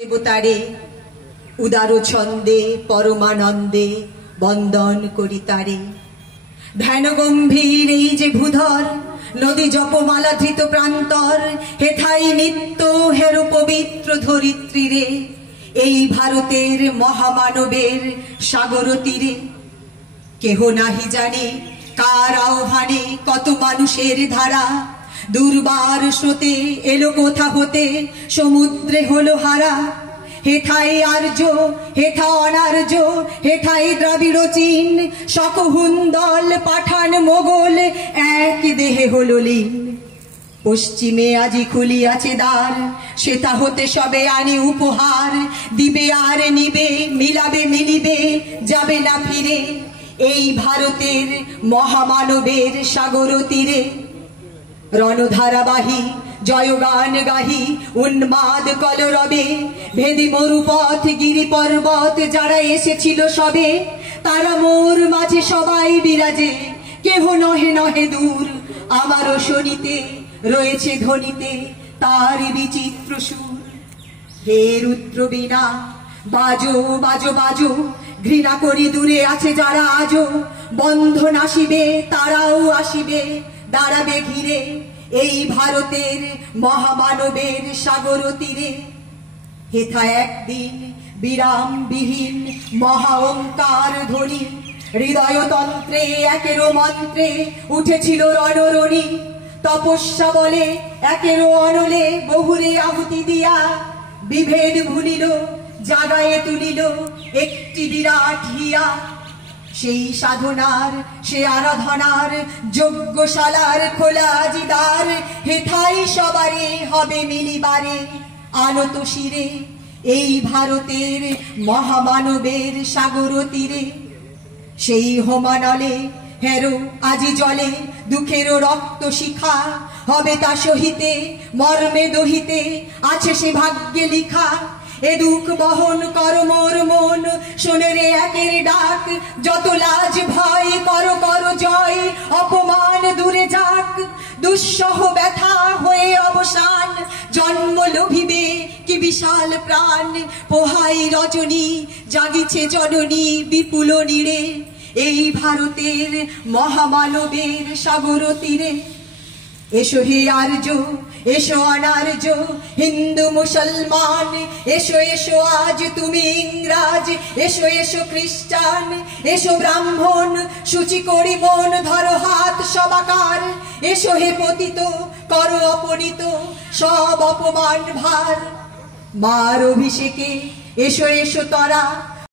দেবতারে উদার ছন্দে পরমানন্দে বন্দন করি তারে। ধ্যান গম্ভীর এই যে ভূধর নদী জপমালা ধৃত প্রান্তর, হেথাই নিত্য হেরো পবিত্র ধরিত্রী রে, এই ভারতের মহামানবের সাগর তীরে। কেহ নাহি জানে কার আহ্বানে কত মানুষের ধারা, দুর্বার স্রোতে এলো কোথা হতে সমুদ্রে হলো হারা। হেথাই আর্য হেথা অনার্য, হেথাই দ্রাবিড় চীন, শকহুন্দল পাঠান মোগল এক দেহে হলো লীন। পশ্চিমে আজি খুলিয়াছে দ্বার, সেটা হতে সবে আনি উপহার, দিবে আর নিবে মিলাবে মিলিবে যাবে না ফিরে, এই ভারতের মহামানবের সাগর তীরে। রণধারাবাহী জয়গান গাহি উন্মাদ কলরবে, ভেদি মরুপথ গিরি পর্বত যারা এসেছিল সবে, তারা মোর মাঝে সবাই বিরাজে, কেহ নহে নহে দূর আমারও শনিতে রয়েছে ধ্বনিতে তার বিচিত্র সুর। হে রুদ্র বীণা বাজো বাজো বাজো, ঘৃণা করি দূরে আছে যারা আজো, বন্ধন আসিবে তারাও আসিবে দাঁড়াবে ঘিরে, এই ভারতের মহামানবের সাগর তীরে। হেথা একদিন বিরাম বিহীন মহা ওঙ্কার ধ্বনি, হৃদয়তন্ত্রে একেরো মন্ত্রে উঠেছিল রণরণি। তপস্যা বলে একেরো অনলে বহুরে আহুতি দিয়া, বিভেদ ভুলিল জাগায়ে তুলিল একটি বিরাট হিয়া। সেই সাধনার সে আরাধনার যজ্ঞশালার খোলা জিদার, হেথাই সবারে হবে মিলিবারে আনত শিরে, এই ভারতের মহামানবের সাগর তীরে। সেই হোমানলে হেরো আজি জলে দুঃখের রক্ত শিখা, হবে তা সহিতে মর্মে দহিতে আছে সে ভাগ্যে লিখা। এ দুঃখ বহন কর মোর মন, শোনে রে একের ডাক, যত লাজ ভয় কর কর জয়, অপমান দূরে যাক। দুঃসহ ব্যথা হয়ে অবসান জন্ম লোভিবে কি বিশাল প্রাণ, পোহাই রজনী জাগিছে জননী বিপুল নীড়ে, এই ভারতের মহামানবের সাগর তীরে। এসো হে আর্য এসো অনার্য, হিন্দু মুসলমান এসো এসো আজ তুমি ইংরাজ, এসো এসো খ্রিস্টান এসো ব্রাহ্মণ, সূচি করি মন ধরো হাত সবাকার। এসো হে পতিত করো অপনীত সব অপমান ভার, মার অভিষেকে এসো এসো তরা